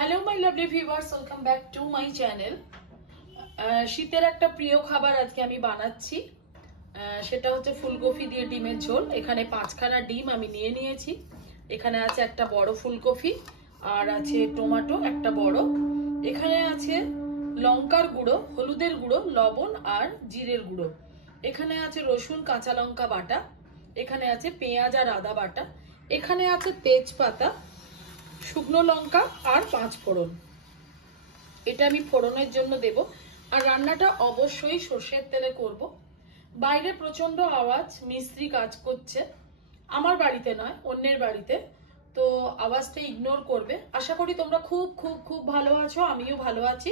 Hello my lovely viewers, welcome back to my channel. শীতের একটা প্রিয় খাবার আজকে আমি বানাচ্ছি, সেটা হচ্ছে ফুলকপি দিয়ে ডিমের ঝোল। এখানে 5খানা ডিম আমি নিয়ে নিয়েছি। এখানে আছে একটা বড় ফুলকপি, আর আছে টমেটো একটা বড়। এখানে আছে লঙ্কার গুঁড়ো, হলুদের গুঁড়ো, লবণ আর জিরের গুঁড়ো। এখানে আছে রসুন কাঁচা লঙ্কা বাটা। এখানে আছে পেঁয়াজ আর আদা বাটা। এখানে আছে তেজপাতা, শুকনো লঙ্কা আর 5 ফোড়ন। এটা আমি ফোড়নের জন্য দেব। আর রান্নাটা অবশ্যই সর্ষের তেলে করব। বাইরে প্রচন্ড আওয়াজ, মিস্ত্রি কাজ করছে, আমার বাড়িতে নয়, অন্যের বাড়িতে। তো আওয়াজটা ইগনোর করবে। আশা করি তোমরা খুব খুব খুব ভালো আছো, আমিও ভালো আছি।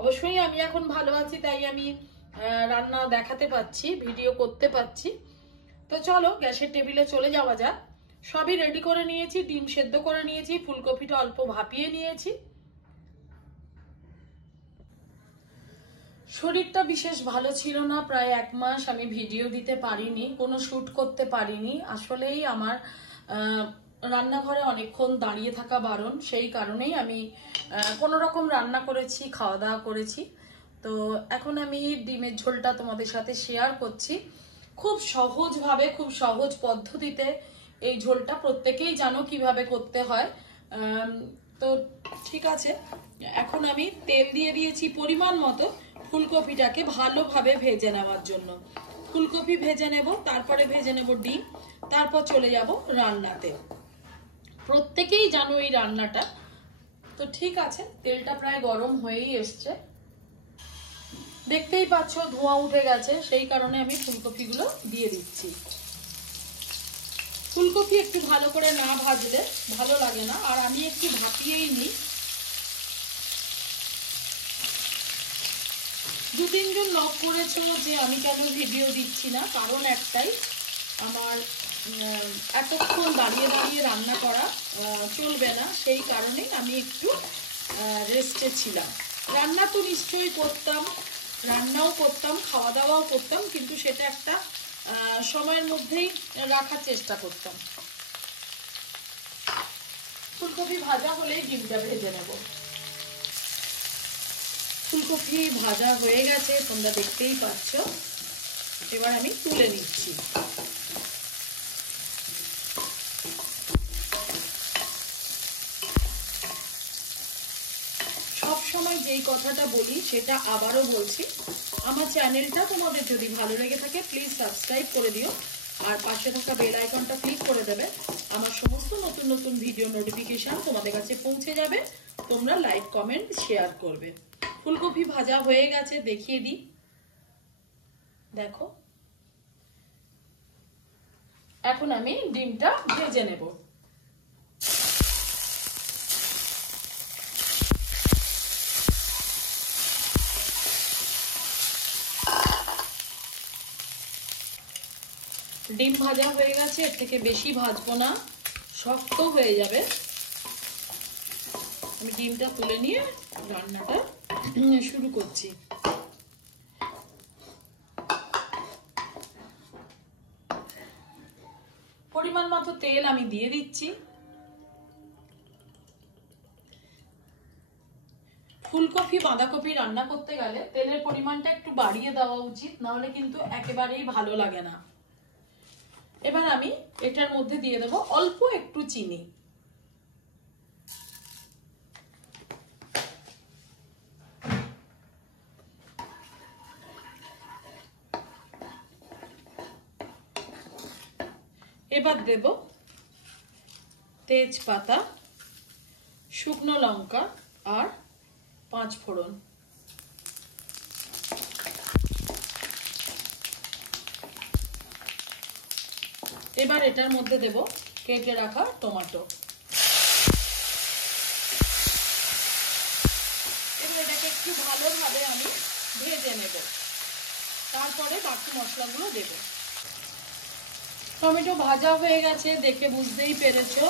অবশ্যই আমি এখন ভালো আছি, তাই আমি রান্না দেখাতে পাচ্ছি, ভিডিও করতে পাচ্ছি। তো চলো গ্যাসের টেবিলে চলে যাওয়া যাক। সবই রেডি করে নিয়েছি, ডিম সেদ্ধ করে নিয়েছি, ফুলকপিটা অল্প ভাপিয়ে নিয়েছি। শরীরটা বিশেষ ভালো ছিল না, প্রায় 1 মাস আমি ভিডিও দিতে পারিনি, কোনো শুট করতে পারিনি। আসলেই আমার রান্নাঘরে অনেকক্ষণ দাঁড়িয়ে থাকা বারণ, সেই কারণেই আমি কোনো রকম রান্না করেছি, খাওয়া দাওয়া করেছি। তো এখন আমি ডিমের ঝোলটা তোমাদের সাথে শেয়ার করছি। খুব সহজভাবে, খুব সহজ পদ্ধতিতে এই ঝোলটা প্রত্যেকেই জানো কিভাবে করতে হয়। তো ঠিক আছে, এখন আমি তেল দিয়ে দিয়েছি পরিমাণ মতো ফুলকপিটাকে ভালোভাবে ভেজে নেওয়ার জন্য। ফুলকপি ভেজে নেব, তারপরে ভেজে নেব ডিম, তারপর চলে যাব রান্নাতে। প্রত্যেকেই জানো এই রান্নাটা। তো ঠিক আছে, তেলটা প্রায় গরম হয়েই এসছে, দেখতেই পাচ্ছ ধোঁয়া উঠে গেছে। সেই কারণে আমি ফুলকপিগুলো দিয়ে দিচ্ছি। ফুলকপি একটু ভালো করে না ভাজলে ভালো লাগে না, আর আমি একটু ভাপিয়েই নিই। 2-3 জন নক করেছো যে আমি কেন ভিডিও দিচ্ছি না, কারণ একটাই, আমার এতক্ষণ দাঁড়িয়ে দাঁড়িয়ে রান্না করা চলবে না, সেই কারণেই আমি একটু রেস্টে ছিলাম। রান্না তো নিশ্চয়ই করতাম, রান্নাও করতাম, খাওয়া দাওয়াও করতাম, কিন্তু সেটা একটা সময়ের মধ্যেই রাখার চেষ্টা করতাম। ফুলকপি ভাজা হলেই ডিমটা ভেজে নেব। ফুলকপি ভাজা হয়ে গেছে, তোমরা দেখতেই পাচ্ছ। এবার আমি তুলে নিচ্ছি। সব সময় যেই কথাটা বলি সেটা আবারও বলছি, আমার চ্যানেলটা তোমাদের যদি ভালো লেগে থাকে প্লিজ সাবস্ক্রাইব করে দিও, আর পাশে থাকা বেল আইকনটা ক্লিক করে দেবে। আমার সমস্ত নতুন নতুন ভিডিও নোটিফিকেশন তোমাদের কাছে পৌঁছে যাবে। তোমরা লাইক, কমেন্ট, শেয়ার করবে। ফুলকপি ভাজা হয়ে গেছে, দেখিয়ে দিই, দেখো। এখন আমি ডিমটা ভেজে নেব। ডিম ভাজা হয়ে গেছে, এর থেকে বেশি ভাজবো না, শক্ত হয়ে যাবে। আমি ডিমটা তুলে নিয়ে রান্নাটা শুরু করছি। পরিমাণ মতো তেল আমি দিয়ে দিচ্ছি। ফুলকপি বাঁধাকপি রান্না করতে গেলে তেলের পরিমাণটা একটু বাড়িয়ে দেওয়া উচিত, নাহলে কিন্তু একেবারেই ভালো লাগে না। এবার আমি এটার মধ্যে দিয়ে দেবো অল্প একটু চিনি। এবার দেব তেজপাতা, শুকনো লঙ্কা আর 5 ফোড়ন। এবার এটার মধ্যে দেব কেটে রাখা টমেটো। এবার এটাকে একটু ভালোভাবে আমি ভেজে নেব, তারপরে বাকি মশলাগুলো দেব। টমেটো ভাজা হয়ে গেছে, দেখে বুঝতেই পেরেছো।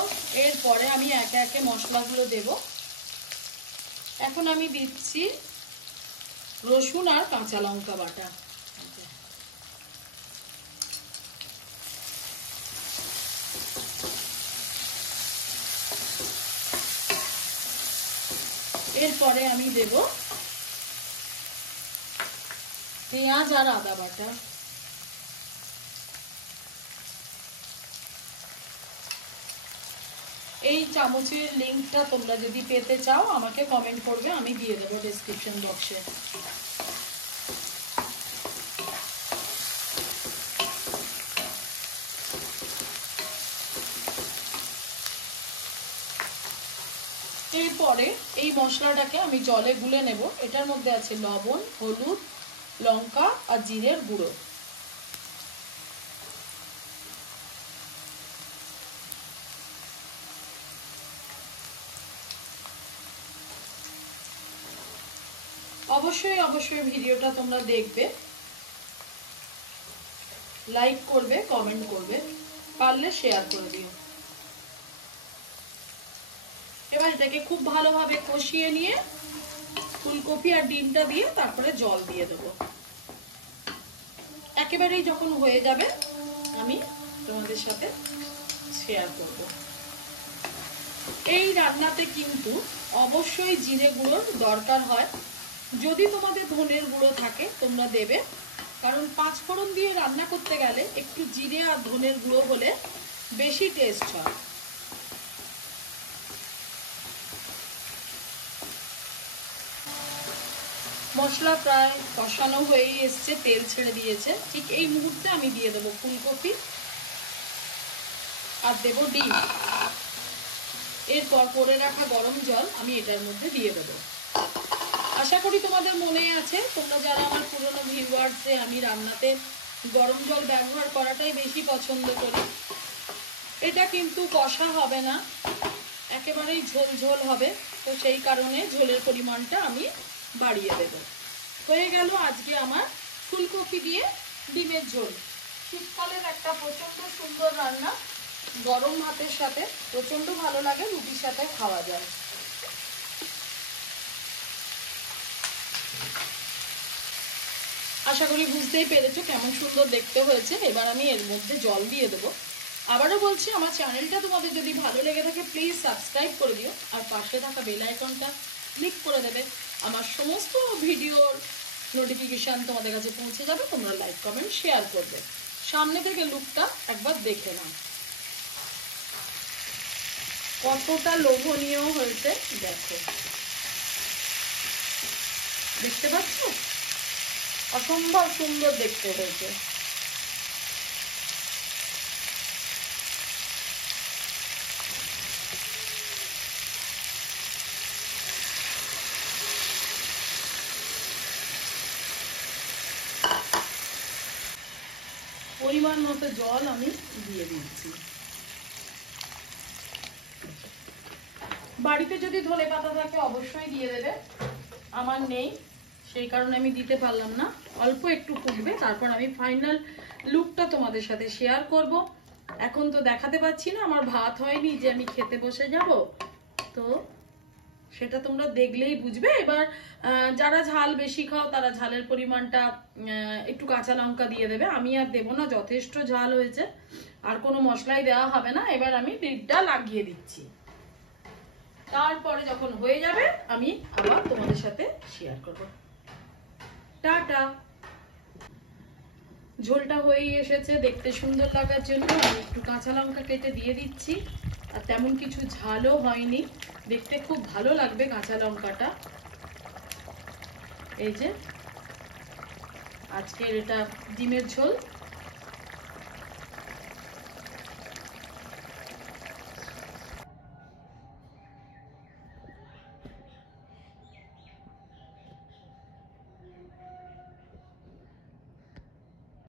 এরপরে আমি একে একে মশলাগুলো দেব। এখন আমি দিচ্ছি রসুন আর কাঁচা লঙ্কা বাটা। এরপরে আমি দেব পেঁয়াজ আর আদা বাটা। এই চামচের লিংকটা তোমরা যদি পেতে চাও আমাকে কমেন্ট করবে, আমি দিয়ে দেবো ডেসক্রিপশন বক্সে। এরপরে এই মশলাটাকে আমি জলে গুলে নেব। এটার মধ্যে আছে লবণ, হলুদ, লঙ্কা আর জিরের গুঁড়ো। অবশ্যই অবশ্যই ভিডিওটা তোমরা দেখবে, লাইক করবে, কমেন্ট করবে, পারলে শেয়ার করে দিও। এবার এটাকে খুব ভালোভাবে কষিয়ে নিয়ে ফুলকপি আর ডিমটা দিয়ে তারপরে জল দিয়ে দেবো। একেবারেই যখন হয়ে যাবে আমি তোমাদের সাথে শেয়ার করব। এই রান্নাতে কিন্তু অবশ্যই জিরে গুঁড়োর দরকার হয়। যদি তোমাদের ধনের গুঁড়ো থাকে তোমরা দেবে, কারণ পাঁচফোড়ন দিয়ে রান্না করতে গেলে একটু জিরে আর ধনের গুঁড়ো হলে বেশি টেস্ট হয়। মশলা প্রায় কষানো হয়ে এসছে, তেল ছেড়ে দিয়েছে। ঠিক এই মুহূর্তে আমি দিয়ে দেবো ফুলকপি আর দেবো ডিম। এরপর করে রাখা গরম জল আমি এটার মধ্যে দিয়ে দেবো। আশা করি তোমাদের মনে আছে, তোমরা যারা আমার পুরনো ভিউয়ার্স, যে আমি রান্নাতে গরম জল ব্যবহার করাটাই বেশি পছন্দ করি। এটা কিন্তু কষা হবে না, একেবারেই ঝোল ঝোল হবে, তো সেই কারণে ঝোলের পরিমাণটা আমি বাড়িয়ে দেব। হয়ে গেল আজকে আমার ফুলকপি দিয়ে ডিমের ঝোল। শীতকালের একটা প্রচন্ড সুন্দর রান্না, গরম ভাতের সাথে প্রচন্ড ভালো লাগে, রুটির সাথে খাওয়া যায়। আশা করি বুঝতেই পেরেছো কেমন সুন্দর দেখতে হয়েছে। এবার আমি এর মধ্যে জল দিয়ে দেবো। আবারও বলছি, আমার চ্যানেলটা তোমাদের যদি ভালো লেগে থাকে প্লিজ সাবস্ক্রাইব করে দিও, আর পাশে থাকা বেল আইকনটা ক্লিক করে দেবে। আমার সমস্ত ভিডিওর নোটিফিকেশান তোমাদের কাছে পৌঁছে যাবে। তোমরা লাইক, কমেন্ট, শেয়ার করবে। সামনে থেকে লুকটা একবার দেখে নাও, কতটা লোভনীয় হয়েছে দেখো, দেখতে পাচ্ছ? অসম্ভব সুন্দর দেখতে হয়েছে। পরিমাণ মতো জল আমি দিয়ে দিচ্ছি। বাড়িতে যদি ধনে পাতা থাকে অবশ্যই দিয়ে দেবে, আমার নেই সেই কারণে আমি দিতে পারলাম না। অল্প একটু ফুটবে, তারপর আমি ফাইনাল লুকটা তোমাদের সাথে শেয়ার করব। এখন তো দেখাতে পাচ্ছি না, আমার ভাত হয়নি যে আমি খেতে বসে যাব, তো সেটা তোমরা দেখলেই বুঝবে। এবার যারা ঝাল বেশি খাও তারা ঝালের পরিমাণটা একটু কাঁচা লঙ্কা দিয়ে দেবে। আমি আর দেবো না, যথেষ্ট ঝাল হয়েছে, আর কোনো মশলাই দেওয়া হবে না। এবার আমি লিডটা লাগিয়ে দিচ্ছি, তারপরে যখন হয়ে যাবে আমি আবার তোমাদের সাথে শেয়ার করব। টাটা। ঝোলটা হয়ে এসেছে, দেখতে সুন্দর লাগার জন্য আমি একটু কাঁচা লঙ্কা কেটে দিয়ে দিচ্ছি। আর তেমন কিছু ঝালও হয়নি, দেখতে খুব ভালো লাগবে কাঁচা লঙ্কাটা। এই যে আজকের এটা ডিমের ঝোল।